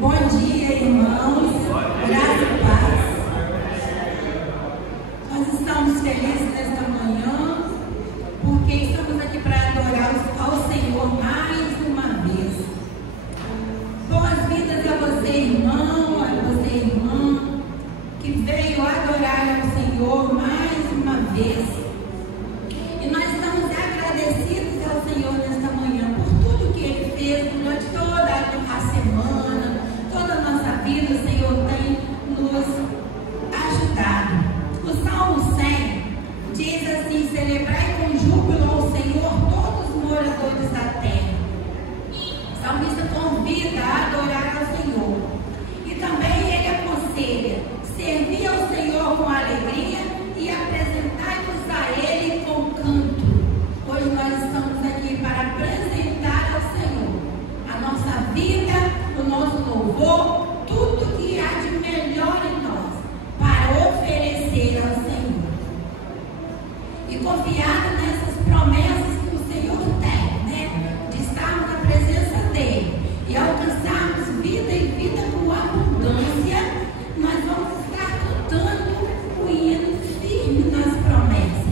Bom dia, irmãos. Graça e paz. Nós estamos felizes nesta manhã, porque estamos aqui para adorar ao Senhor mais uma vez. Boas-vindas a você, irmão, a você, irmã, que veio adorar ao Senhor mais uma vez. E nós estamos agradecidos ao Senhor nesta manhã por tudo que Ele fez durante toda a semana, toda a nossa vida. O Senhor tem nos ajudado. O Salmo 100 diz assim: celebrai com júbilo ao Senhor todos os moradores da terra. O salmista convida a adorar ao Senhor. E também ele aconselha: servir ao Senhor com alegria e apresentai-vos a Ele com canto. Hoje nós estamos aqui para apresentar ao Senhor a nossa vida, o nosso louvor, tudo que há de melhor em nós, para oferecer ao Senhor. E confiado nessas promessas que o Senhor tem, né? De estarmos na presença dEle e alcançarmos vida e vida com abundância, nós vamos estar cantando o hino firme nas promessas.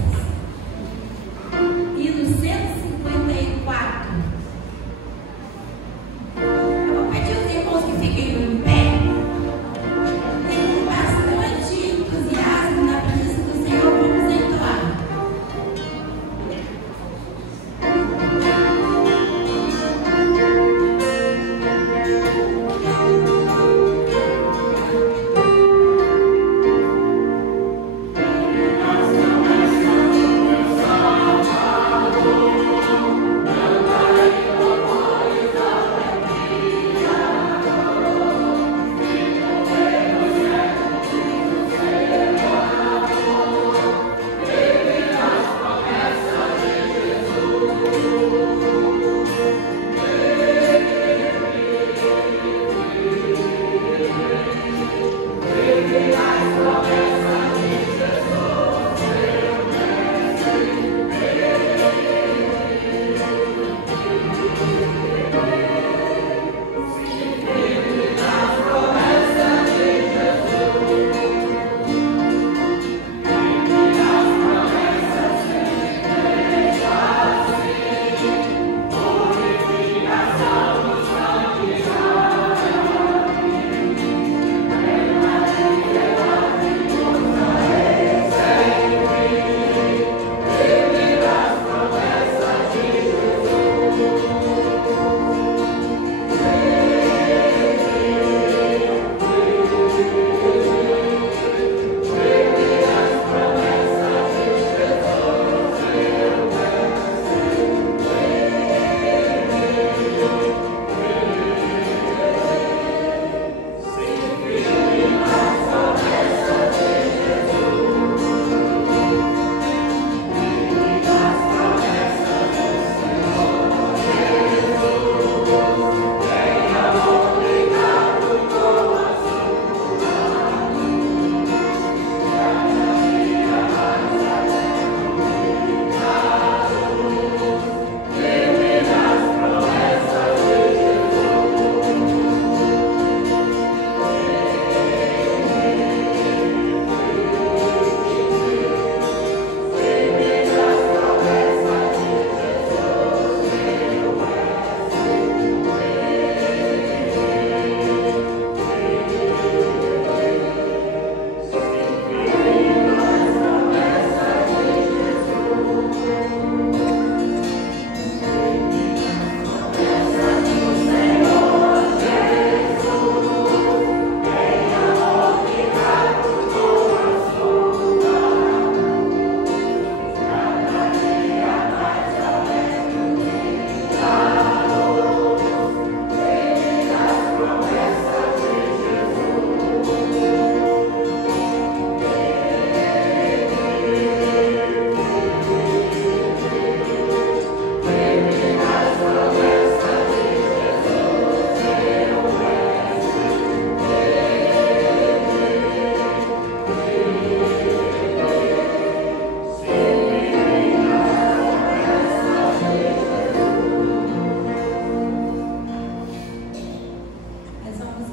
Hino 154. Eu vou pedir aos irmãos que fiquem em pé. Com bastante entusiasmo na presença do Senhor, vamos entoar.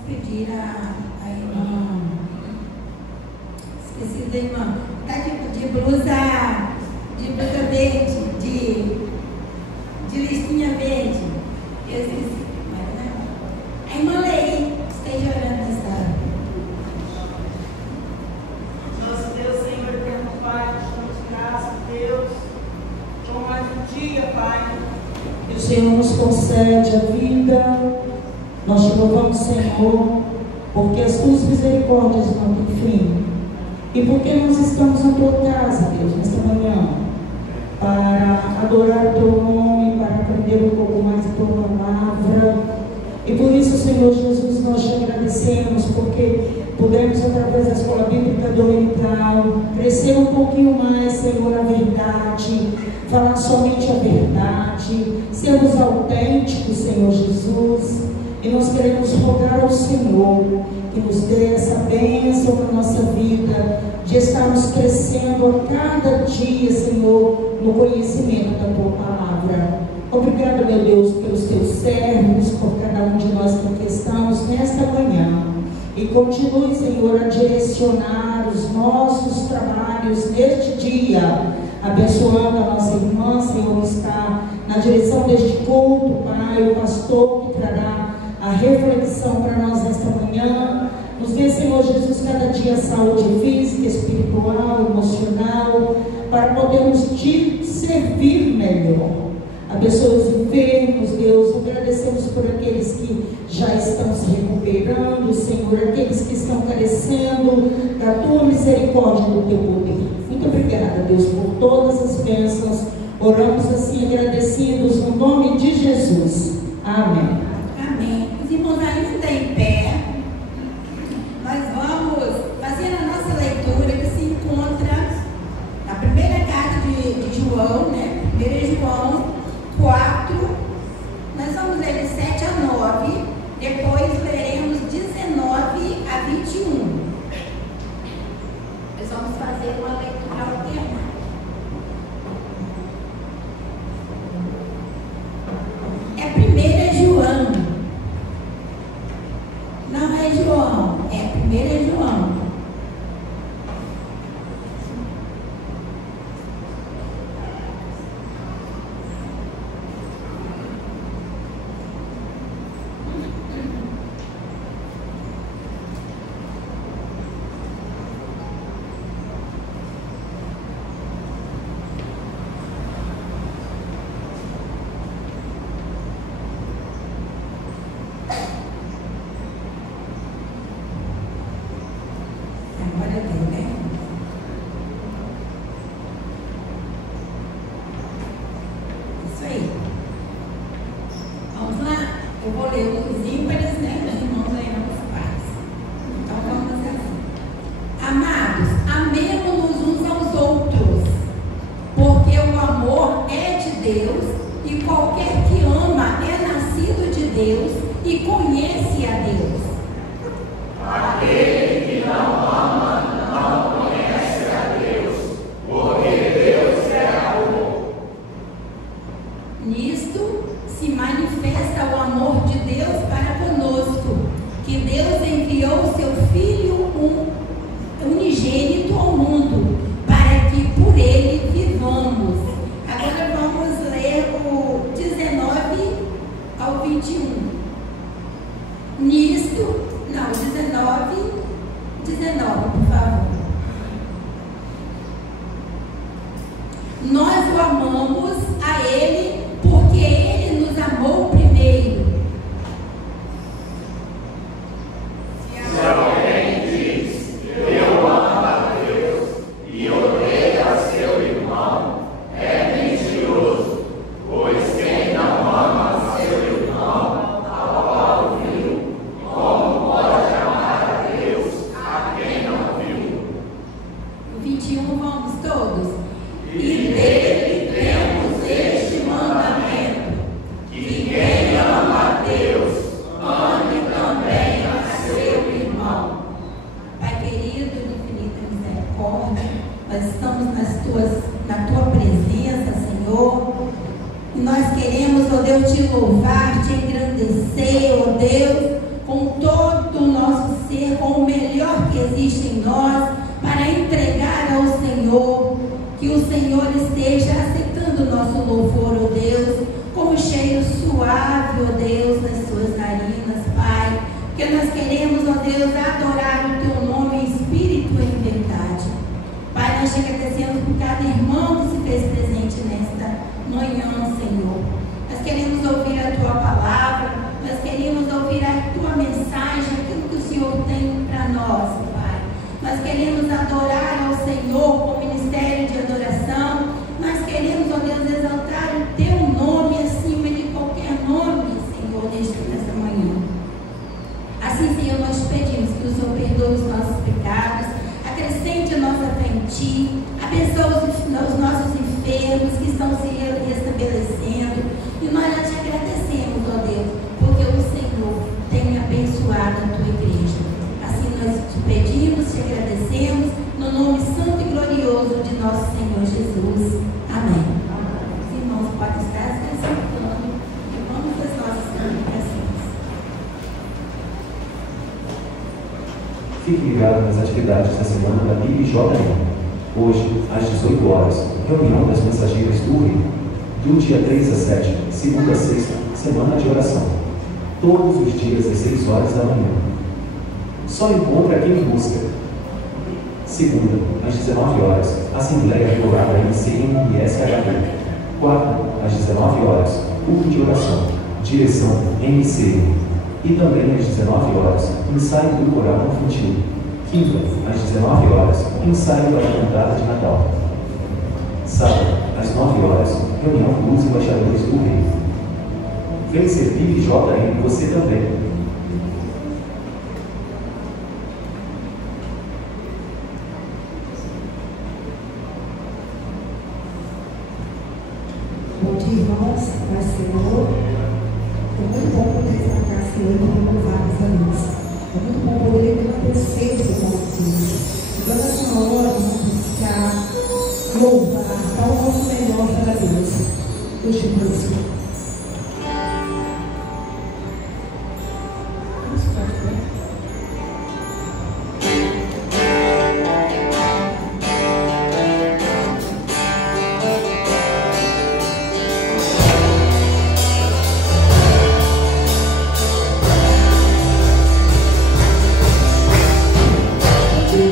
pedir a irmã, esqueci da irmã, está de blusa verde, de listinha verde. Eu esqueci, mas não. A irmã Lei, esteja orando nessa hora. Nosso Deus, Senhor, eterno Pai, te damos graças, Deus, por mais um dia, Pai, que o Senhor nos concede a vida. Nós te louvamos, Senhor, porque as tuas misericórdias não têm fim. E porque nós estamos na tua casa, Deus, nesta manhã, para adorar o teu nome, para aprender um pouco mais da tua palavra. E por isso, Senhor Jesus, nós te agradecemos, porque pudemos, através da escola bíblica dominical, crescer um pouquinho mais, Senhor, a verdade, falar somente a verdade, sermos autênticos, Senhor Jesus. E nós queremos rogar ao Senhor que nos dê essa bênção na nossa vida, de estarmos crescendo a cada dia, Senhor, no conhecimento da tua palavra. Obrigado, meu Deus, pelos teus servos, por cada um de nós que aqui estamos nesta manhã. E continue, Senhor, a direcionar os nossos trabalhos neste dia, abençoando a nossa irmã, Senhor, que está na direção deste culto, Pai, o pastor que trará a reflexão para nós nesta manhã. Nos dê, Senhor Jesus, cada dia saúde física, espiritual, emocional, para podermos te servir melhor. Abençoe os enfermos, Deus. Agradecemos por aqueles que já estão se recuperando, Senhor, aqueles que estão carecendo da tua misericórdia e do teu poder. Muito obrigada, Deus, por todas as bênçãos. Oramos assim, agradecidos no nome de Jesus. Amém. Amém. Os irmãos ainda em pé. Nós vamos fazer a nossa leitura que se encontra na primeira carta de João, né? 1 João 4. Nós vamos ler de 7 a 9. Depois leremos 19 a 21. Nós vamos fazer uma leitura alternada. É 1 João. Não é João, é 1 João. Agora deu, né? Isso aí. Vamos lá? Eu vou ler os ímpares, né? Os irmãos lerão os pares. Então vamos assim. Amados, amemo-nos uns aos outros, porque o amor é de Deus, e qualquer que ama é nascido de Deus e conhece a Deus. Aquele que não ama não conhece a Deus, porque Deus é amor. Nisto se manifesta o amor de Deus para conosco, que Deus enviou seu Filho unigênito ao mundo, para que por ele vivamos. Agora vamos ler o 19 ao 21. Nisto, não, 19, por favor. Nós o amamos a Ele, porque Ele nos amou primeiro. Se alguém diz, eu amo a Deus, e odeia seu irmão, é mentiroso, pois quem não ama seu irmão, ao qual viu, como pode amar a Deus, a quem não viu? No 21 vamos todos. E dele temos este mandamento, que quem ama a Deus, ame também a seu irmão. Pai querido, de infinita misericórdia, nós estamos na tua presença, Senhor, e nós queremos, ó Deus, te louvar, te engrandecer, ó Deus, com todo o louvor, ó Deus, como cheiro suave, ó Deus, nas suas narinas, Pai. Porque nós queremos, ó Deus, adorar o teu nome em espírito e em verdade. Pai, nós te agradecemos por cada irmão que se fez presente nesta manhã, Senhor. Nós queremos ouvir a tua palavra, nós queremos ouvir a tua mensagem, aquilo que o Senhor tem para nós, Pai. Nós queremos adorar ao Senhor com o ministério de adoração. Nós queremos, ó Deus, exaltar o teu nome acima de qualquer nome, Senhor, nesta manhã. Assim, Senhor, nós pedimos que o Senhor perdoe os nossos pecados, acrescente a nossa fé em Ti, abençoe os nossos enfermos que estão se restabelecendo. E nós já te agradecemos, ó Deus, porque o Senhor tem abençoado a tua igreja. Assim nós te pedimos, te agradecemos, no nome santo e glorioso de nosso Senhor Jesus. Amém. Os irmãos podem estar se assentando e vamos às nossas comunicações. Fique ligado nas atividades da semana da BIBJM. Hoje, às 18 horas, reunião das mensageiras do Rio. Do dia 3 a 7, segunda a sexta, semana de oração. Todos os dias às 6 horas da manhã. Só encontra quem busca. Segunda, às 19 horas, Assembleia Renovada MCM-SHD. Quarta, às 19 horas, culto de oração. Direção MCM. E também às 19 horas, ensaio do coral infantil. Quinta, às 19 horas, ensaio da cantada de Natal. Sábado, às 9 horas, reunião dos embaixadores do Rei. Vem servir BIBJM você também. Bom dia, irmãos, paz do Senhor. É muito bom poder estar cá, Senhor, e louvar as luzes. É muito bom poder ter uma terceira do nosso Deus. Então, nessa hora, vamos buscar, louvar, dar o nosso melhor para Deus. Deus te abençoe. Te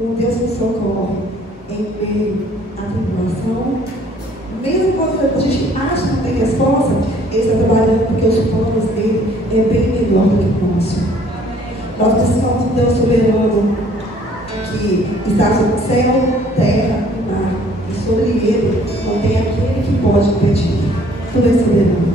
um Deus que socorre em meio à tribulação. Mesmo quando a gente acha que não tem resposta, Ele está trabalhando porque os planos dele é bem melhor do que o nosso. Nós precisamos de um Deus soberano que está sobre o céu, terra e mar. E sobre ele não tem aquele que pode impedir. Tudo é soberano.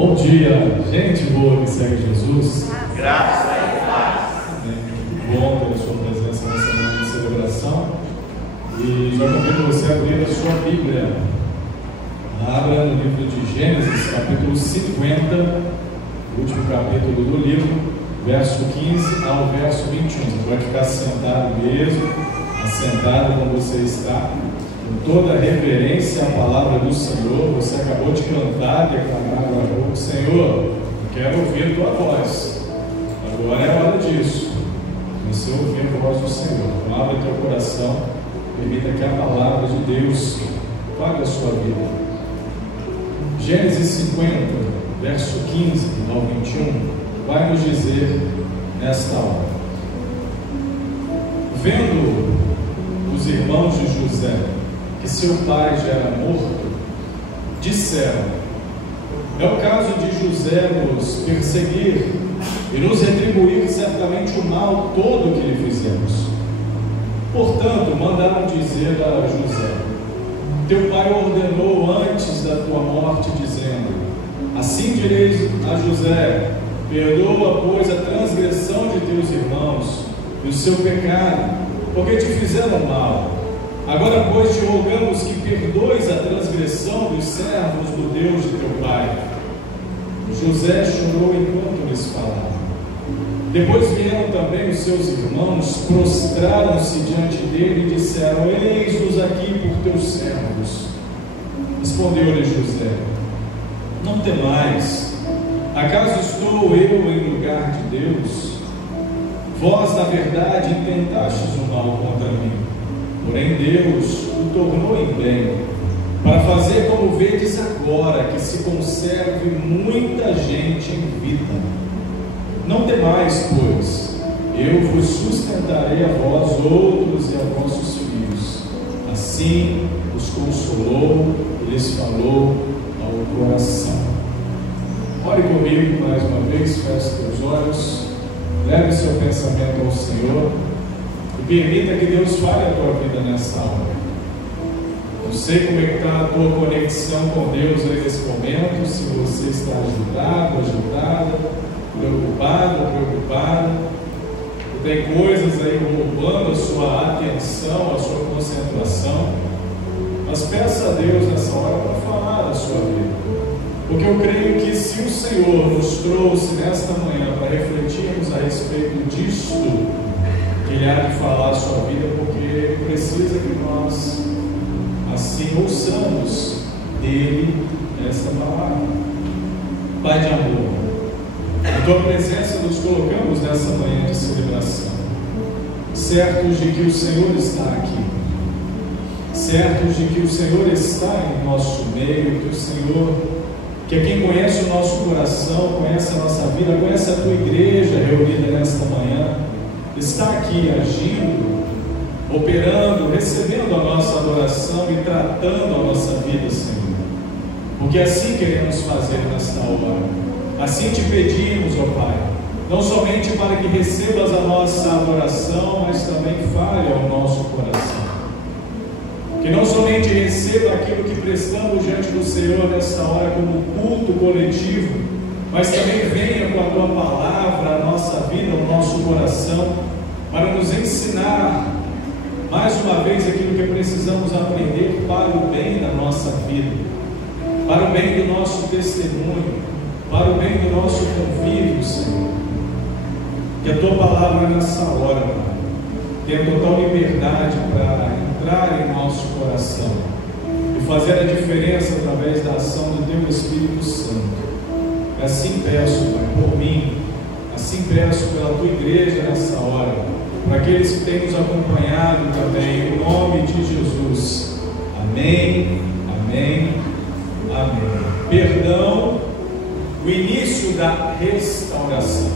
Bom dia, gente boa que segue Jesus. Graças a Deus. Muito bom ter a sua presença nessa manhã de celebração. E já convido você a abrir a sua Bíblia. Abra no livro de Gênesis, capítulo 50, o último capítulo do livro, verso 15 ao verso 21. Você pode ficar sentado mesmo, assentado como você está, com toda a reverência à palavra do Senhor. Você acabou de cantar, declamar agora há pouco: Senhor, eu quero ouvir tua voz. Agora é a hora disso. Você ouvir a voz do Senhor. Então, abra teu coração, permita que a palavra de Deus fale a sua vida. Gênesis 50, verso 15 ao 21, vai nos dizer nesta hora: vendo os irmãos de José que seu pai já era morto, disseram: é o caso de José nos perseguir e nos retribuir certamente o mal todo que lhe fizemos. Portanto, mandaram dizer a José: teu pai ordenou antes da tua morte, dizendo: assim direis a José: perdoa, pois, a transgressão de teus irmãos e o seu pecado, porque te fizeram mal. Agora, pois, te rogamos que perdoes a transgressão dos servos do Deus de teu pai. José chorou enquanto lhes falava. Depois vieram também os seus irmãos, prostraram-se diante dele e disseram: eis-nos aqui por teus servos. Respondeu-lhe José: não temais, acaso estou eu em lugar de Deus? Vós, na verdade, intentastes o mal contra mim, porém Deus o tornou em bem, para fazer como vedes agora, que se conserve muita gente em vida. Não temais, pois, eu vos sustentarei a vós outros e a vossos filhos. Assim os consolou e lhes falou ao coração. Ore comigo mais uma vez, feche teus olhos, leve seu pensamento ao Senhor e permita que Deus fale a tua vida nessa hora. Não sei como é que está a tua conexão com Deus aí nesse momento, se você está agitado, agitada, preocupado, preocupada, tem coisas aí roubando a sua atenção, a sua concentração, mas peça a Deus nessa hora para falar da sua vida, porque eu creio que se o Senhor nos trouxe nesta manhã para refletirmos a respeito disto, que Ele há de falar a sua vida, porque Ele precisa que nós assim ouçamos dele esta palavra. Pai de amor, em tua presença nos colocamos nessa manhã de celebração, certos de que o Senhor está aqui, certos de que o Senhor está em nosso meio, que o Senhor, que é quem conhece o nosso coração, conhece a nossa vida, conhece a tua igreja reunida nesta manhã, está aqui agindo, operando, recebendo a nossa adoração e tratando a nossa vida, Senhor, porque assim queremos fazer nesta hora. Assim te pedimos, ó Pai, não somente para que recebas a nossa adoração, mas também fale ao nosso coração. Que não somente receba aquilo que prestamos diante do Senhor nesta hora como culto coletivo, mas também venha com a tua palavra a nossa vida, o nosso coração, para nos ensinar mais uma vez aquilo que precisamos aprender para o bem da nossa vida, para o bem do nosso testemunho, para o bem do nosso convívio, Senhor. Que a tua palavra nessa hora, Pai, tenha total liberdade para entrar em nosso coração e fazer a diferença através da ação do teu Espírito Santo. Assim peço, Pai, por mim, assim peço pela tua igreja nessa hora, para aqueles que têm nos acompanhado também, em nome de Jesus. Amém, amém, amém. Perdão, o início da restauração.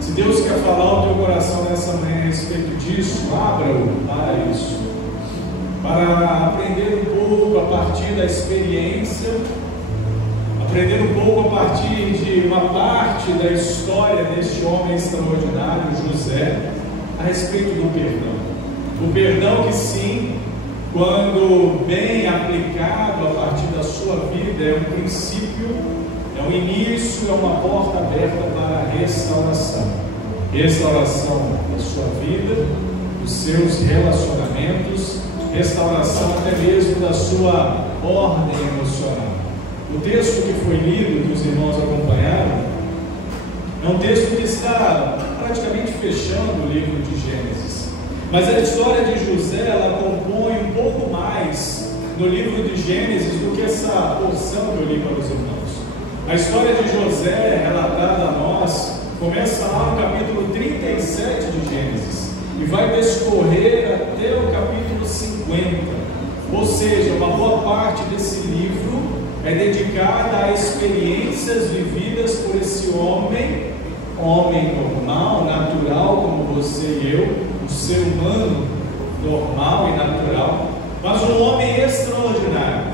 Se Deus quer falar ao teu coração nessa manhã a respeito disso, abra-o para isso, para aprender um pouco a partir da experiência, aprender um pouco a partir de uma parte da história deste homem extraordinário, José, a respeito do perdão. O perdão que sim, quando bem aplicado a partir da sua vida, é um princípio, é um início, é uma porta aberta para a restauração. Restauração da sua vida, dos seus relacionamentos, restauração até mesmo da sua ordem emocional. O texto que foi lido, que os irmãos acompanharam, é um texto que está praticamente fechando o livro de Gênesis. Mas a história de José, ela compõe um pouco mais no livro de Gênesis do que essa porção que eu li para os irmãos. A história de José, relatada a nós, começa lá no capítulo 37 de Gênesis e vai descorrer até o capítulo 50. Ou seja, uma boa parte desse livro é dedicada a experiências vividas por esse homem normal, natural, como você e eu, um ser humano normal e natural, mas um homem extraordinário,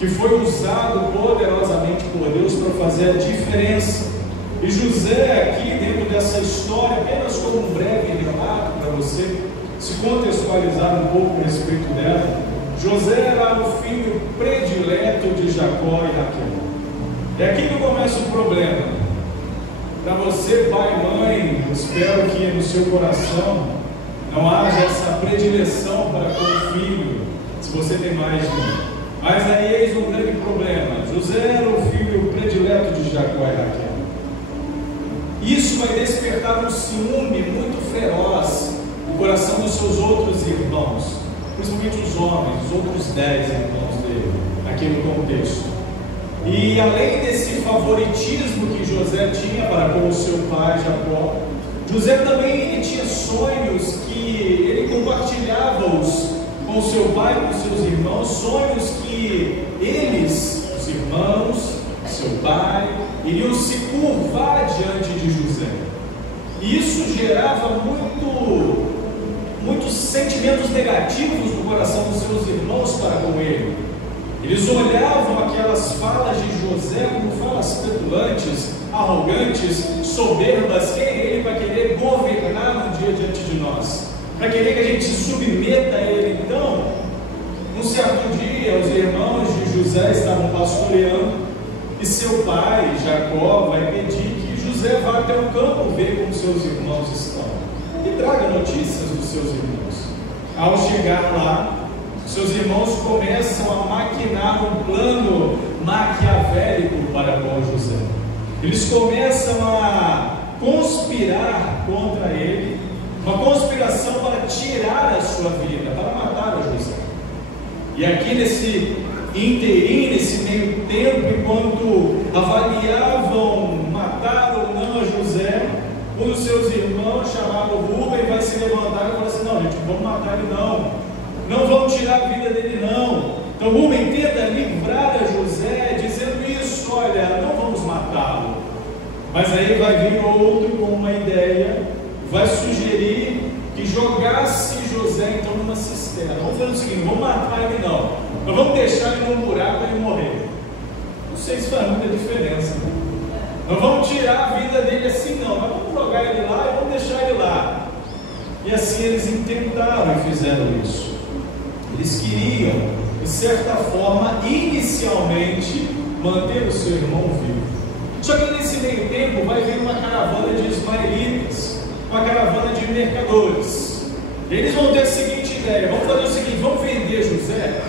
que foi usado poderosamente por Deus para fazer a diferença. E José, aqui dentro dessa história, apenas como um breve relato para você se contextualizar um pouco a respeito dela, José era o filho predileto de Jacó e Raquel. É aqui que começa o problema. Para você, pai e mãe, espero que no seu coração não haja essa predileção para com o filho, se você tem mais de um. Mas aí eis um grande problema: José era o filho predileto de Jacó e Raquel. Isso vai despertar um ciúme muito feroz no coração dos seus outros irmãos, principalmente os homens, os outros 10 irmãos dele, aqui no contexto. E além desse favoritismo que José tinha para com o seu pai Jacó, José também ele tinha sonhos que ele compartilhava-os com seu pai, com seus irmãos, sonhos que eles, os irmãos, seu pai, iriam se curvar diante de José. E isso gerava muitos sentimentos negativos no coração dos seus irmãos para com ele. Eles olhavam aquelas falas de José como falas petulantes, arrogantes, soberbas. Quem é ele para querer governar um dia diante de nós? Para querer que a gente se submeta a ele? Então, um certo dia, os irmãos de José estavam pastoreando e seu pai, Jacó, vai pedir que José vá até o campo ver como seus irmãos estão e traga notícias dos seus irmãos. Ao chegar lá, seus irmãos começam a maquinar um plano maquiavélico para com José. Eles começam a conspirar contra ele, uma conspiração para tirar a sua vida, para matar a José. E aqui nesse inteirinho, nesse meio tempo, enquanto avaliavam matar ou não a José, um dos seus irmãos, chamado Rubem, vai se levantar e falar assim: não, gente, não vamos matar ele não vamos tirar a vida dele não. Então Rubem tenta livrar a José, dizendo isso: olha, não vamos matá-lo. Mas aí vai vir outro com uma ideia, vai sugerir que jogasse José então numa cisterna. Vamos fazer o seguinte: não vamos matar ele não, mas vamos deixar ele num buraco para ele morrer. Não sei se faz muita diferença, né? Não vamos tirar a vida dele assim não, mas vamos jogar ele lá e vamos deixar ele lá. E assim eles intentaram e fizeram isso. Eles queriam, de certa forma, inicialmente, manter o seu irmão vivo. Só que nesse meio tempo vai vir uma caravana de ismaelitas, uma caravana de mercadores. E eles vão ter a seguinte ideia: vamos fazer o seguinte, vamos vender José.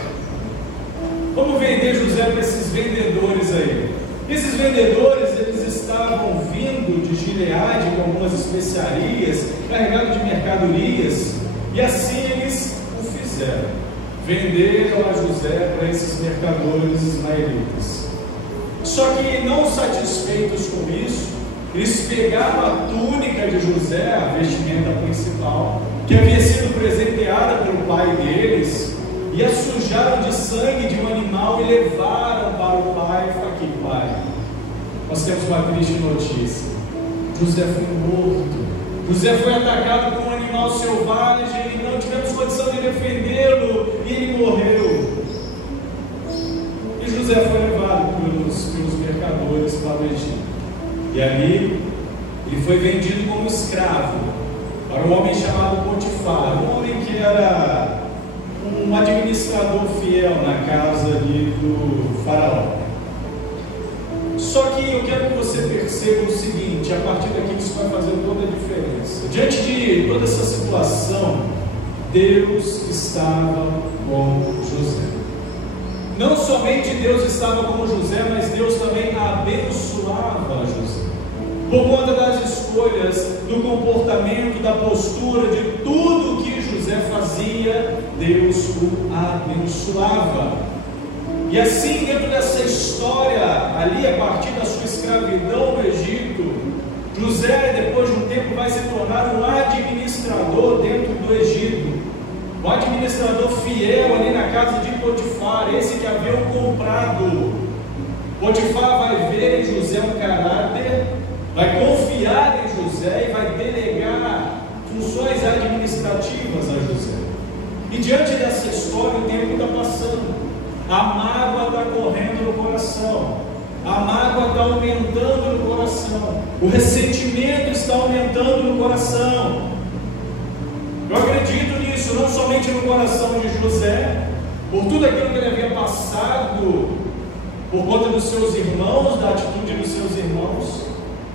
Vamos vender José para esses vendedores aí. Esses vendedores, eles estavam vindo de Gileade com algumas especiarias, carregados de mercadorias, e assim eles o fizeram. Venderam a José para esses mercadores ismaelitas. Só que, não satisfeitos com isso, eles pegaram a túnica de José, a vestimenta principal, que havia sido presenteada pelo pai deles, e a sujaram de sangue de um animal e levaram para o pai. Aqui, pai, nós temos uma triste notícia: José foi morto. José foi atacado por um animal selvagem e não tivemos condição de defendê-lo e ele morreu. E José foi levado pelos mercadores para o Egito. E ali ele foi vendido como escravo para um homem chamado Potifar, um homem que era um administrador fiel na casa ali do faraó. Só que eu quero que você perceba o seguinte: a partir daqui isso vai fazer toda a diferença. Diante de toda essa situação, Deus estava com José. Não somente Deus estava com José, mas Deus também abençoava José. Por conta das escolhas, do comportamento, da postura, de tudo que José fazia, Deus o abençoava. E assim, dentro dessa história, ali a partir da sua escravidão no Egito, José, depois de um tempo, vai se tornar um administrador dentro do Egito, um administrador fiel ali na casa de Potifar, esse que havia o comprado. Potifar vai ver em José um caráter, vai confiar em José e vai delegar funções administrativas a José. E diante dessa história, o tempo está passando. A mágoa está correndo no coração, a mágoa está aumentando no coração, o ressentimento está aumentando no coração. Eu acredito nisso, não somente no coração de José, por tudo aquilo que ele havia passado, por conta dos seus irmãos, da atitude dos seus irmãos,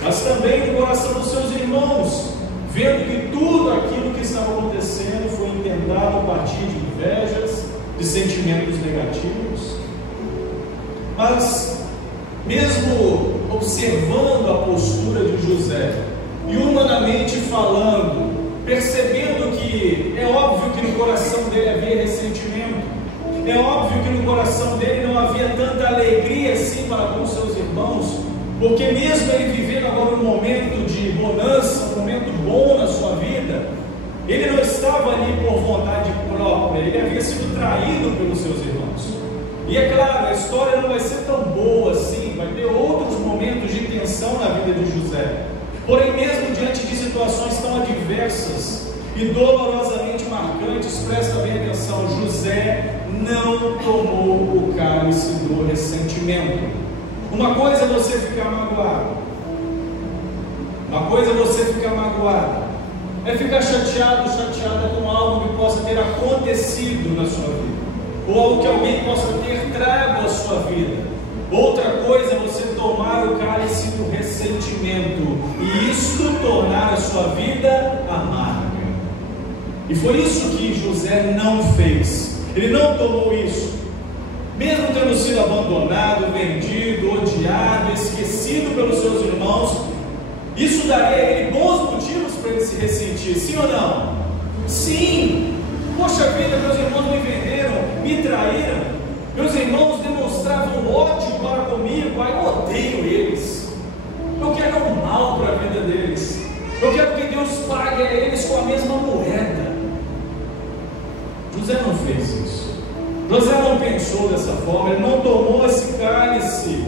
mas também no coração dos seus irmãos, vendo que tudo aquilo que estava acontecendo foi intentado partir de invejas, de sentimentos negativos. Mas, mesmo observando a postura de José, e humanamente falando, percebendo que é óbvio que no coração dele havia ressentimento, é óbvio que no coração dele não havia tanta alegria assim para com seus irmãos, porque mesmo ele vivendo agora um momento de bonança, um momento bom na sua vida, ele não estava ali por vontade própria, ele havia sido traído pelos seus irmãos. E é claro, a história não vai ser tão boa assim, vai ter outros momentos de tensão na vida de José. Porém, mesmo diante de situações tão adversas e dolorosamente marcantes, presta bem atenção, José não tomou o cálice do ressentimento. Uma coisa é você ficar magoado, é ficar chateada com algo que possa ter acontecido na sua vida, ou algo que alguém possa ter trago à sua vida. Outra coisa é você tomar o cálice do ressentimento e isto tornar a sua vida amarga. E foi isso que José não fez. Ele não tomou isso. Mesmo tendo sido abandonado, vendido, odiado, esquecido pelos seus irmãos, isso daria a ele bons motivos para ele se ressentir, sim ou não? Sim! Poxa vida, meus irmãos me venderam, me traíram, meus irmãos demonstravam ódio para comigo, eu odeio eles, eu quero o mal para a vida deles, eu quero que Deus pague a eles com a mesma moeda. José não fez isso. José não pensou dessa forma, ele não tomou esse cálice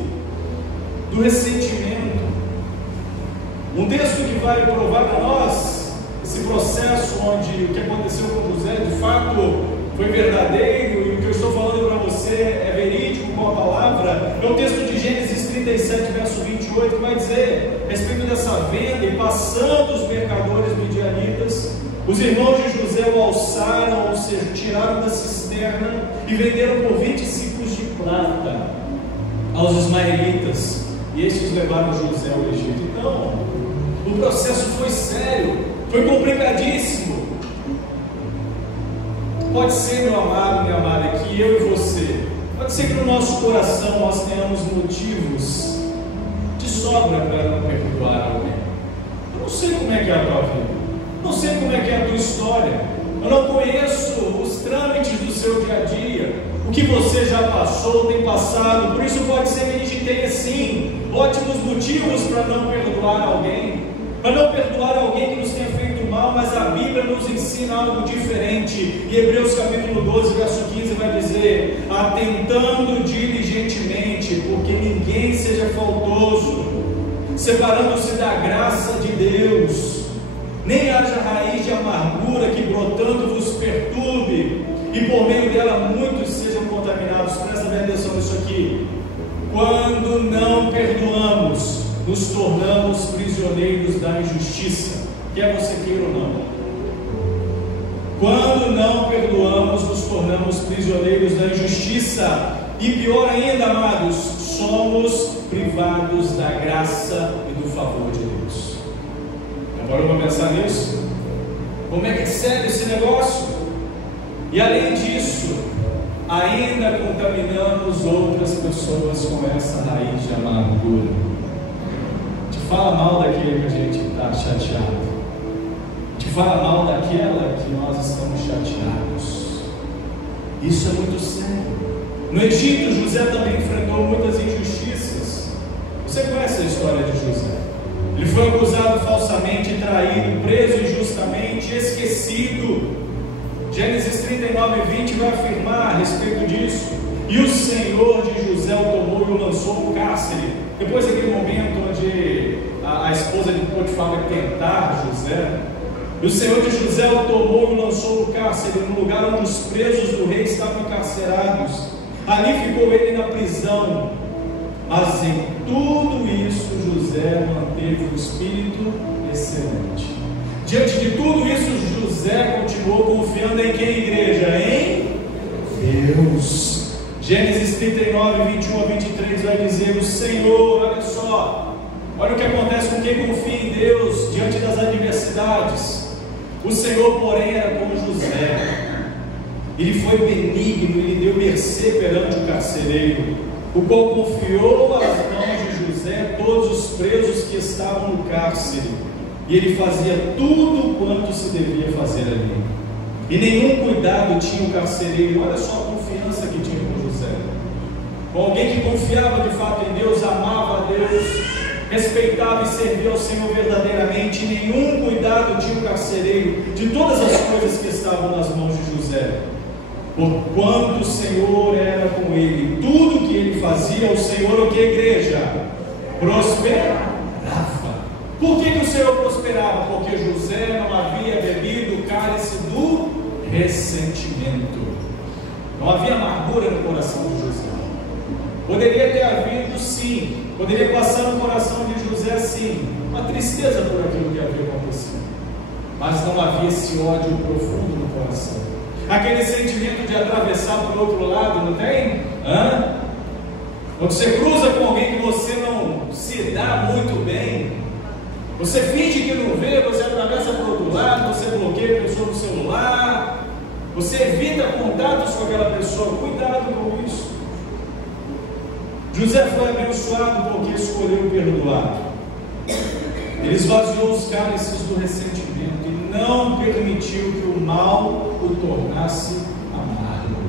do ressentimento. Um texto que vai provar para nós esse processo onde o que aconteceu com José de fato foi verdadeiro, e o que eu estou falando para você é verídico com a palavra, é o texto de Gênesis 37, verso 28, que vai dizer a respeito dessa venda: e passando os mercadores midianitas, os irmãos de José o alçaram, ou seja, tiraram da cisterna e venderam por 20 ciclos de prata aos ismaelitas, e estes levaram José ao Egito. Então, o processo foi sério, foi complicadíssimo. Pode ser, meu amado, minha amada, que eu e você, pode ser que no nosso coração nós tenhamos motivos de sobra para não perdoar alguém. Eu não sei como é que é a tua vida, não sei como é que é a tua história, eu não conheço os trâmites do seu dia a dia, o que você já passou, tem passado. Por isso pode ser que a gente tenha sim ótimos motivos para não perdoar alguém, que nos tenha feito mal, mas a Bíblia nos ensina algo diferente. E Hebreus capítulo 12, verso 15 vai dizer: atentando diligentemente, porque ninguém seja faltoso, separando-se da graça de Deus, nem haja raiz de amargura que brotando vos perturbe, e por meio dela muitos sejam contaminados. Presta bem atenção nisso aqui. Quando não perdoamos, nos tornamos prisioneiros da injustiça, quer você queira ou não. Quando não perdoamos, nos tornamos prisioneiros da injustiça, e pior ainda, amados, somos privados da graça e do favor de Deus. Agora vamos pensar nisso. Como é que segue esse negócio? E além disso, ainda contaminamos outras pessoas com essa raiz de amargura. Te fala mal daquele que a gente está chateado, te fala mal daquela que nós estamos chateados. Isso é muito sério. No Egito, José também enfrentou muitas injustiças. Você conhece a história de José? Ele foi acusado falsamente, traído, preso injustamente, esquecido. Gênesis 39, 20 vai afirmar a respeito disso. E o Senhor de José o tomou e o lançou no cárcere. Depois daquele momento onde a esposa de Potifar vai tentar José, e o Senhor de José o tomou e o lançou no cárcere, no lugar onde os presos do rei estavam encarcerados. Ali ficou ele na prisão. Mas em tudo isso José manteve um espírito excelente. Diante de tudo isso, José continuou confiando em quem, igreja? Em Deus. Gênesis 39, 21 a 23 vai dizer: o Senhor, olha só, olha o que acontece com quem confia em Deus diante das adversidades. O Senhor, porém, era com José, Ele foi benigno, ele deu mercê perante o carcereiro, o qual confiou às mãos de José todos os presos que estavam no cárcere, e ele fazia tudo quanto se devia fazer ali. E nenhum cuidado tinha o carcereiro. Olha só a confiança que tinha com José, com alguém que confiava de fato em Deus, amava a Deus, respeitava e servia ao Senhor verdadeiramente. Nenhum cuidado tinha o carcereiro de todas as coisas que estavam nas mãos de José, porquanto o Senhor era com ele. Tudo que ele fazia, o Senhor, o que, igreja? Prosperava. Por que o Senhor prosperava? Porque José não havia bebido o cálice do ressentimento. Não havia amargura no coração de José. Poderia ter havido, sim, poderia passar no coração de José, sim, uma tristeza por aquilo que havia acontecido, mas não havia esse ódio profundo no coração, aquele sentimento de atravessar para o outro lado, não tem? Quando você cruza com alguém que você não se dá muito bem, você finge que não vê, você atravessa para o outro lado, você bloqueia a pessoa no celular, você evita contatos com aquela pessoa. Cuidado com isso. José foi abençoado porque escolheu perdoar. Ele esvaziou os cálices do ressentimento e não permitiu que o mal o tornasse amargo.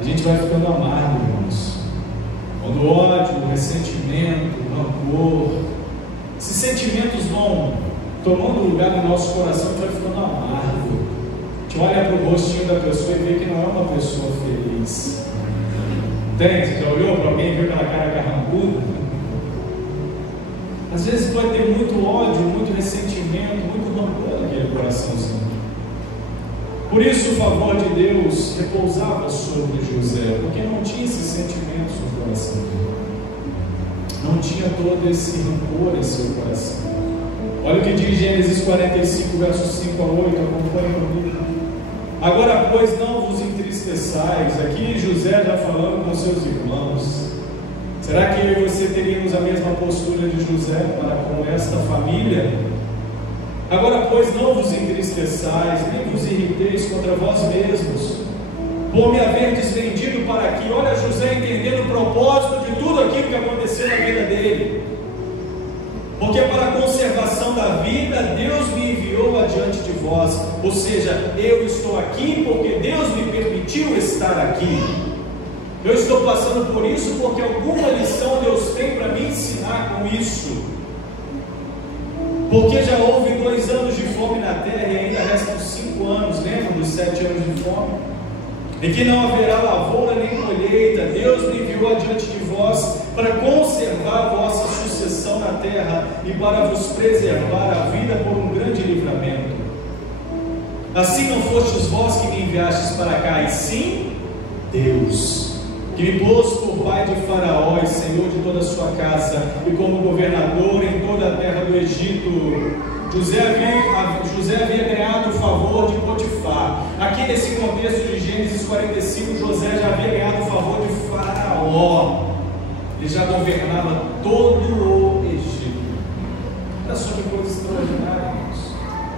A gente vai ficando amargo, irmãos, quando o ódio, o ressentimento, o rancor, esses sentimentos vão tomando lugar no nosso coração, a gente vai ficando amargo. A gente olha para o rostinho da pessoa e vê que não é uma pessoa feliz. Tem? Você já olhou para alguém e viu aquela cara carrancuda? Às vezes pode ter muito ódio, muito ressentimento, muito rancor naquele coraçãozinho. Por isso o favor de Deus repousava sobre José, porque não tinha esses sentimentos no coração dele. Não tinha todo esse rancor em seu coração. Olha o que diz Gênesis 45, versos 5 a 8, acompanhe comigo. Agora, pois, não vos entristeçais. Aqui José já falando com seus irmãos. Será que eu e você teríamos a mesma postura de José para com esta família? Agora, pois, não vos entristeçais, nem vos irriteis contra vós mesmos, por me haverdes vendido para aqui. Olha José entendendo o propósito de tudo aquilo que aconteceu na vida dele. Porque para a conservação da vida, Deus me enviou adiante de vós. Ou seja, eu estou aqui porque Deus me permitiu estar aqui. Eu estou passando por isso porque alguma lição Deus tem para me ensinar com isso. Porque já houve 2 anos de fome na terra e ainda restam 5 anos, lembra dos 7 anos de fome? E que não haverá lavoura nem colheita. Deus me enviou adiante de vós para conservar a vossa sucessão na terra e para vos preservar a vida por um grande livramento. Assim não fostes vós que me enviastes para cá, e sim Deus, que me pôs por pai de Faraó e senhor de toda a sua casa, e como governador em toda a terra do Egito. José havia ganhado o favor de Potifar. Aqui nesse contexto de Gênesis 45, José já havia ganhado o favor de Faraó. Ele já governava todo o Egito. Olha só que coisa extraordinária, irmãos.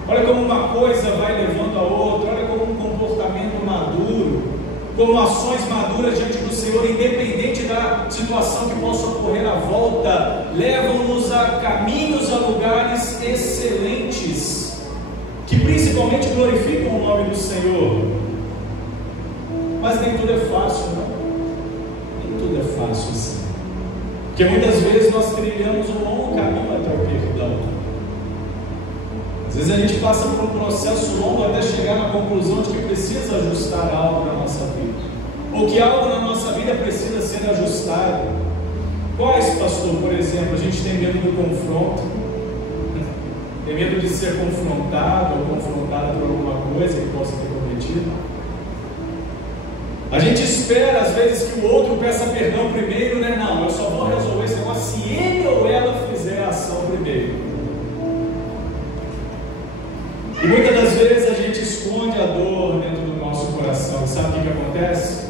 Olha como uma coisa vai levando a outra. Olha como um comportamento maduro, como ações maduras diante do Senhor, independente da situação que possa ocorrer à volta, levam-nos a caminhos, a lugares excelentes, que principalmente glorificam o nome do Senhor. Mas nem tudo é fácil, não? Nem tudo é fácil assim. Porque muitas vezes nós trilhamos um longo caminho até o perdão. Às vezes a gente passa por um processo longo até chegar na conclusão de que precisa ajustar algo na nossa vida, ou que algo na nossa vida precisa ser ajustado. Quais, pastor? Por exemplo, a gente tem medo do confronto, tem medo de ser confrontado ou confrontada por alguma coisa que possa ter cometido. A gente espera às vezes que o outro peça perdão primeiro, né? Não, eu só vou resolver esse negócio se ele ou ela fizer a ação primeiro. E muitas das vezes a gente esconde a dor dentro do nosso coração. Sabe o que acontece?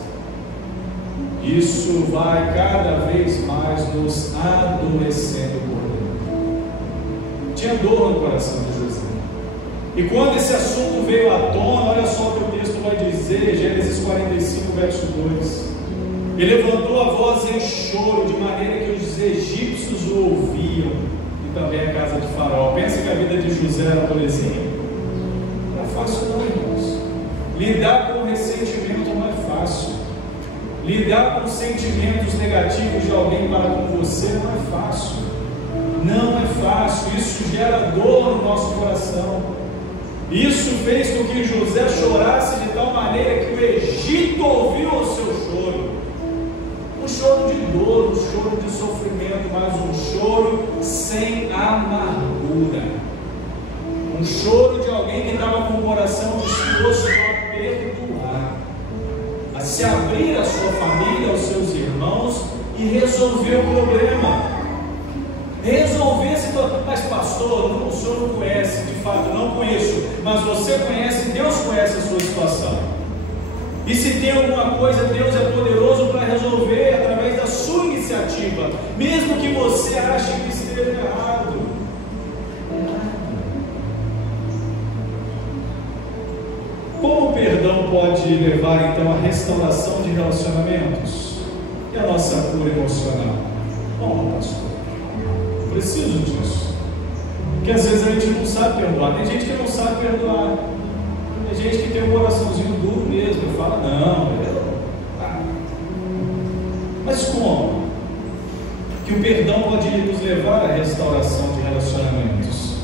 Isso vai cada vez mais nos adoecendo por dentro. Tinha dor no coração de José. E quando esse assunto veio à tona, olha só o que o texto vai dizer 45, verso 2. Ele levantou a voz em choro, de maneira que os egípcios o ouviam, e também a casa de Faraó. Pensa que a vida de José era molezinha? Não é fácil não, irmãos. Lidar com o ressentimento não é fácil. Lidar com sentimentos negativos de alguém para com você não é fácil. Não é fácil. Isso gera dor no nosso coração. Isso fez com que José chorasse de tal maneira que o Egito ouviu o seu choro. Um choro de dor, um choro de sofrimento, mas um choro sem amargura. Um choro de alguém que estava com o coração disposto a perdoar, a se abrir à sua família, aos seus irmãos e resolver o problema. Resolver a situação. Mas pastor, o senhor não conhece, de fato não conheço, mas você conhece, Deus conhece a sua situação. E se tem alguma coisa, Deus é poderoso para resolver através da sua iniciativa, mesmo que você ache que esteja errado. Como o perdão pode levar então à restauração de relacionamentos e a nossa cura emocional? Bom, pastor, eu preciso disso, porque às vezes a gente não sabe perdoar. Tem gente que não sabe perdoar, tem gente que tem um coraçãozinho duro mesmo e fala, não, mas como? Que o perdão pode nos levar à restauração de relacionamentos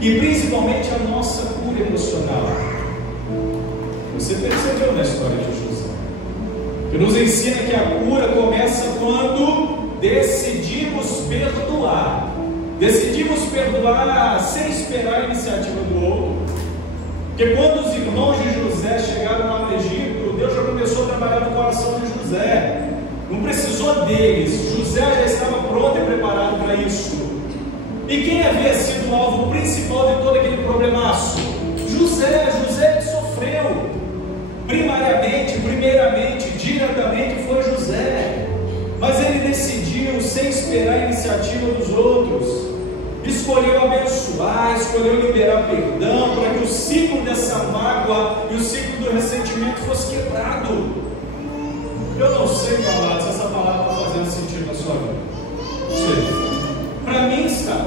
e principalmente a nossa cura emocional. Você percebeu na história de José, que nos ensina que a cura começa quando decidimos perdoar. Decidimos perdoar sem esperar a iniciativa do outro. Porque quando os irmãos de José chegaram lá no Egito, Deus já começou a trabalhar no coração de José. Não precisou deles, José já estava pronto e preparado para isso. E quem havia sido o alvo principal de todo aquele problemaço? José que sofreu. Primeiramente, diretamente foi José. Mas ele decidiu, sem esperar a iniciativa dos outros, escolheu abençoar, escolheu liberar perdão, para que o ciclo dessa mágoa e o ciclo do ressentimento fosse quebrado. Eu não sei, amados, se essa palavra está fazendo sentido na sua vida. Não sei. Para mim está.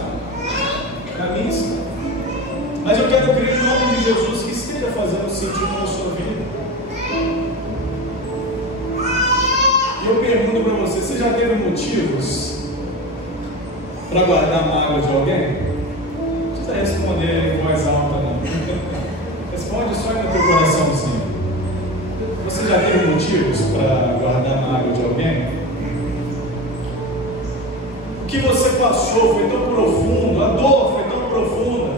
Mas eu quero crer em nome de Jesus que esteja fazendo sentido na sua vida. E eu pergunto para você já teve motivos para guardar a mágoa de alguém? Não precisa responder em voz alta, não. Responde só no teu coraçãozinho. Você já teve motivos para guardar a mágoa de alguém? O que você passou foi tão profundo, a dor foi tão profunda,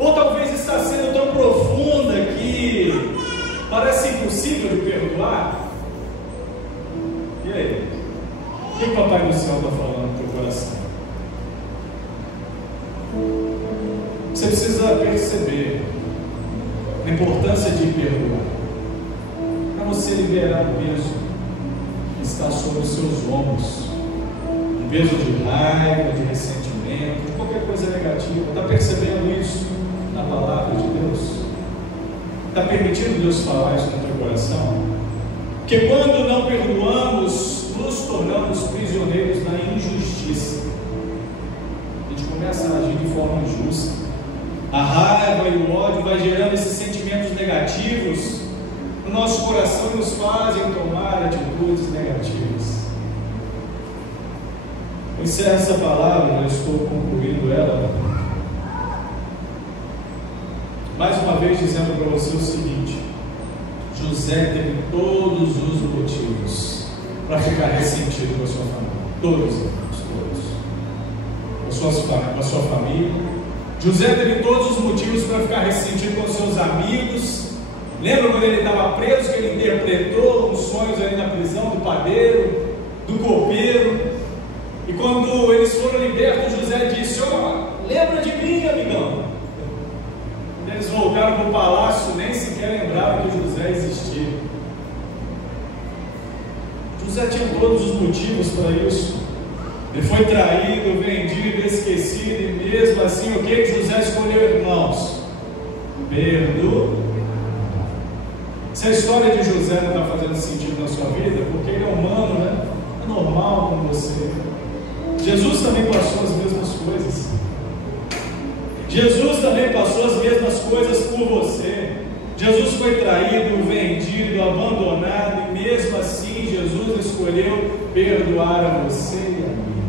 ou talvez está sendo tão profunda que parece impossível de perdoar. E aí? O que o Papai do Céu está falando no teu coração? Você precisa perceber a importância de perdoar, para você liberar o peso que está sobre os seus ombros, um peso de raiva, de ressentimento, de qualquer coisa negativa. Está percebendo isso na palavra de Deus? Está permitindo Deus falar isso no teu coração? Porque quando não perdoamos, nos tornamos prisioneiros da injustiça. A gente começa a agir de forma injusta. A raiva e o ódio vai gerando esses sentimentos negativos no nosso coração e nos fazem tomar atitudes negativas. Eu encerro essa palavra, eu estou concluindo ela, mais uma vez dizendo para você o seguinte: José teve todos os motivos para ficar ressentido com a sua família. Todos, com a sua família. José teve todos os motivos para ficar ressentido com seus amigos. Lembra quando ele estava preso, que ele interpretou os sonhos ali na prisão do padeiro, do copeiro? E quando eles foram libertos, José disse: lembra de mim, amigão. Eles voltaram para o palácio, nem sequer lembraram que José existia. José tinha todos os motivos para isso. Ele foi traído, vendido, esquecido, e mesmo assim, o que José escolheu, irmãos? Perdoar. Se a história de José não está fazendo sentido na sua vida, porque ele é humano, né? É normal como você. Jesus também passou as mesmas coisas. Jesus também passou as mesmas coisas por você. Jesus foi traído, vendido, abandonado, e mesmo assim Jesus escolheu perdoar a você e a mim.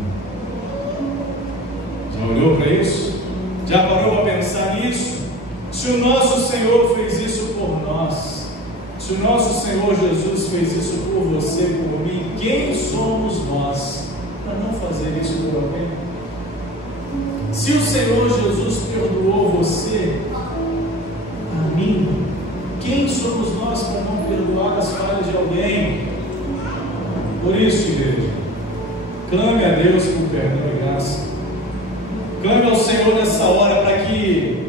Já olhou para isso? Já parou para pensar nisso? Se o nosso Senhor fez isso por nós, se o nosso Senhor Jesus fez isso por você, por mim, quem somos nós para não fazer isso por alguém? Se o Senhor Jesus perdoou você, a mim, quem somos nós para não perdoar as falhas de alguém? Por isso, igreja, clame a Deus por perdão e graça. Clame ao Senhor nessa hora para que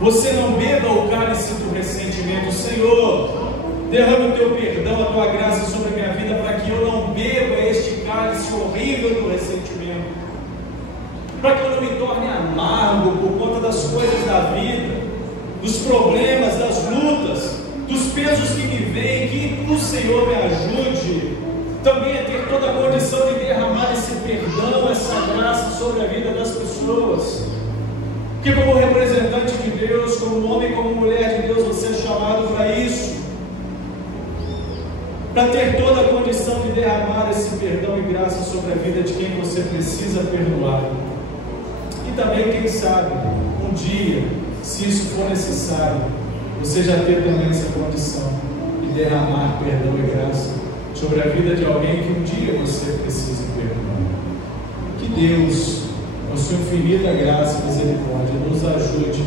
você não beba o cálice do ressentimento. Senhor, derrame o teu perdão, a tua graça sobre a minha vida, para que eu não beba este cálice horrível do ressentimento, para que eu não me torne amargo por conta das coisas da vida, dos problemas, das lutas, dos pesos que me vêm. Que o Senhor me ajude também a ter toda a condição de derramar esse perdão, essa graça sobre a vida das pessoas. Que como representante de Deus, como homem, como mulher de Deus, você é chamado para isso, para ter toda a condição de derramar esse perdão e graça sobre a vida de quem você precisa perdoar. E também, quem sabe, um dia, se isso for necessário, você já ter também essa condição de derramar perdão e graça sobre a vida de alguém que um dia você precisa perdoar. Que Deus, com sua infinita graça e misericórdia, nos ajude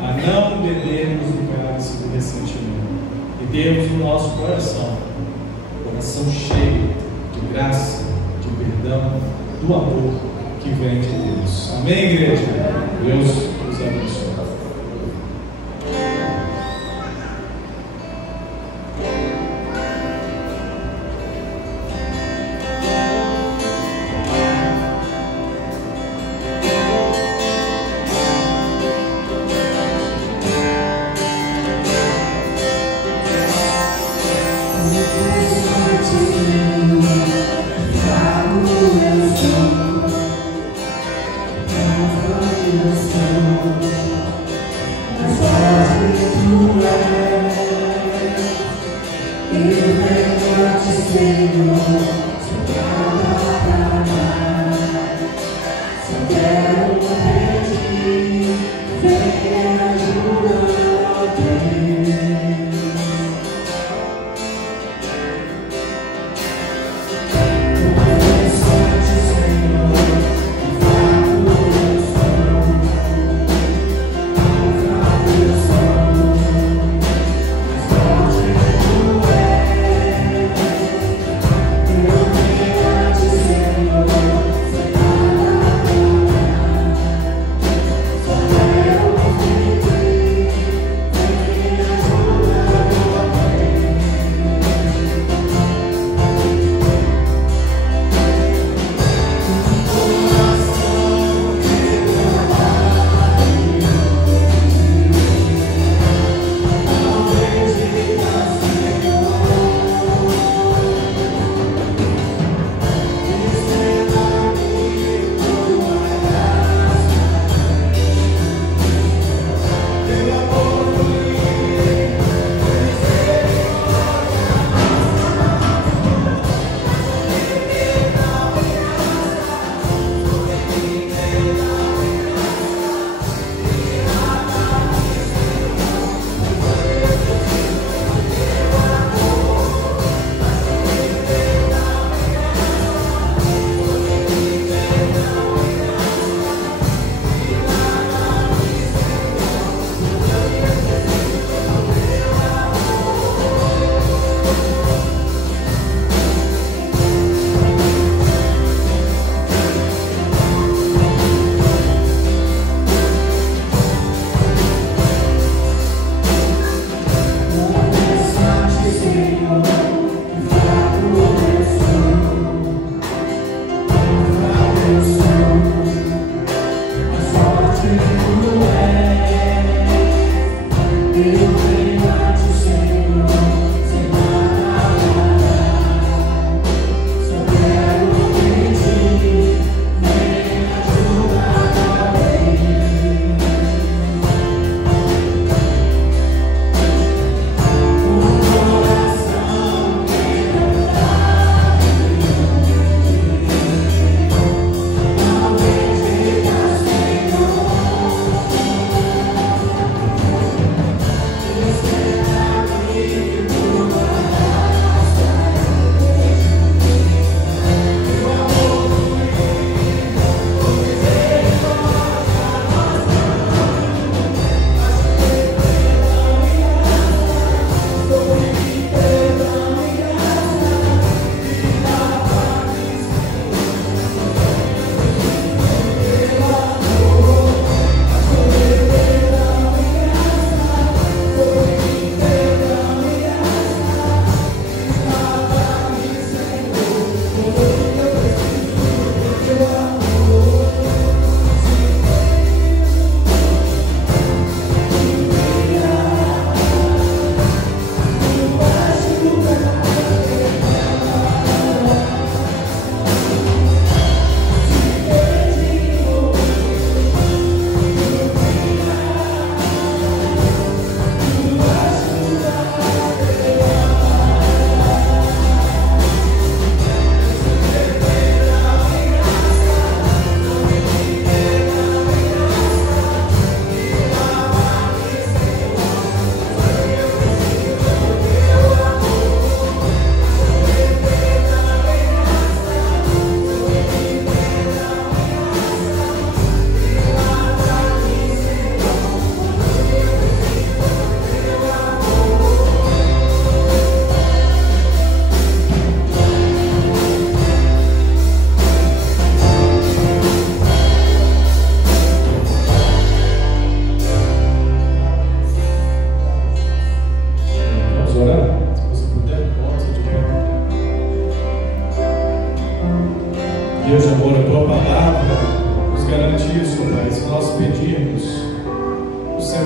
a não bebermos do cálice do ressentimento e termos no nosso coração cheio de graça, de perdão, do amor que vem de Deus. Amém, igreja? Deus nos abençoe. Trago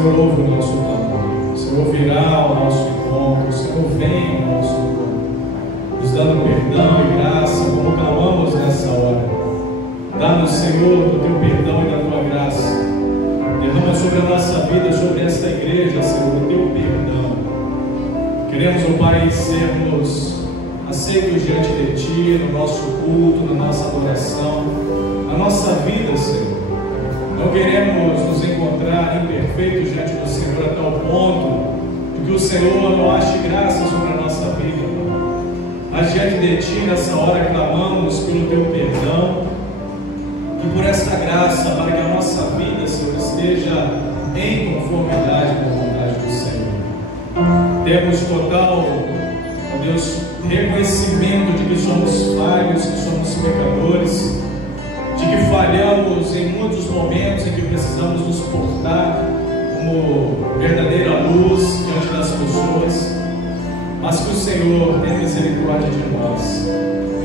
Senhor ouve o nosso clamor, o Senhor virá ao nosso encontro, o Senhor vem ao nosso encontro, nos dando perdão e graça, como clamamos nessa hora. Dá-nos, Senhor, do teu perdão e da tua graça. Derrama sobre a nossa vida, sobre esta igreja, Senhor, o teu perdão. Queremos, ó Pai, sermos aceitos diante de Ti, no nosso culto, na nossa adoração, na nossa vida, Senhor. Não queremos nos encontrar imperfeitos diante do Senhor a tal ponto de que o Senhor não ache graça sobre a nossa vida. Mas diante de Ti, nessa hora, clamamos pelo Teu perdão e por esta graça, para que a nossa vida, Senhor, esteja em conformidade com a vontade do Senhor. Temos total, ó Deus, reconhecimento de que somos falhos, que somos pecadores, de que falhamos em muitos momentos em que precisamos nos portar como verdadeira luz diante das pessoas, mas que o Senhor tenha misericórdia de nós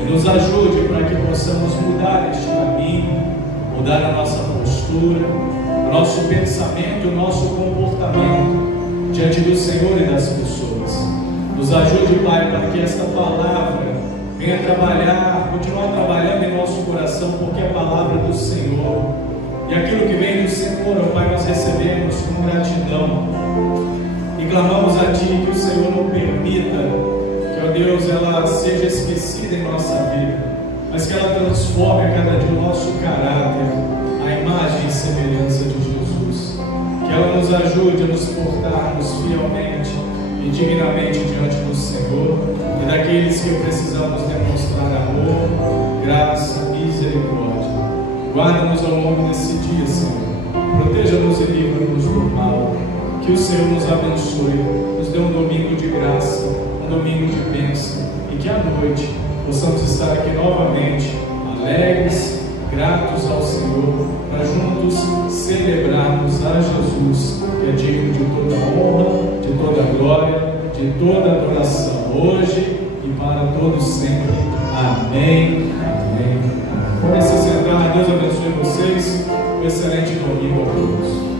e nos ajude para que possamos mudar este caminho, mudar a nossa postura, o nosso pensamento, o nosso comportamento diante do Senhor e das pessoas. Nos ajude, Pai, para que esta palavra venha trabalhar, continuar trabalhando em nosso coração, porque é a palavra do Senhor. E aquilo que vem do Senhor, ó Pai, nós recebemos com gratidão. E clamamos a Ti que o Senhor não permita que, ó Deus, ela seja esquecida em nossa vida, mas que ela transforme a cada dia o nosso caráter, a imagem e semelhança de Jesus. Que ela nos ajude a nos portarmos fielmente e dignamente diante do Senhor e daqueles que precisamos demonstrar amor, graça, misericórdia. Guarda-nos ao longo desse dia, Senhor. Proteja-nos e livra-nos do mal. Que o Senhor nos abençoe, nos dê um domingo de graça, um domingo de bênção, e que à noite possamos estar aqui novamente, alegres, gratos ao Senhor, para juntos celebrarmos a Jesus, que é digno de toda honra, de toda glória, de toda adoração, hoje e para todos sempre. Amém. Amém. Podem se sentar. Deus abençoe vocês. Um excelente domingo a todos.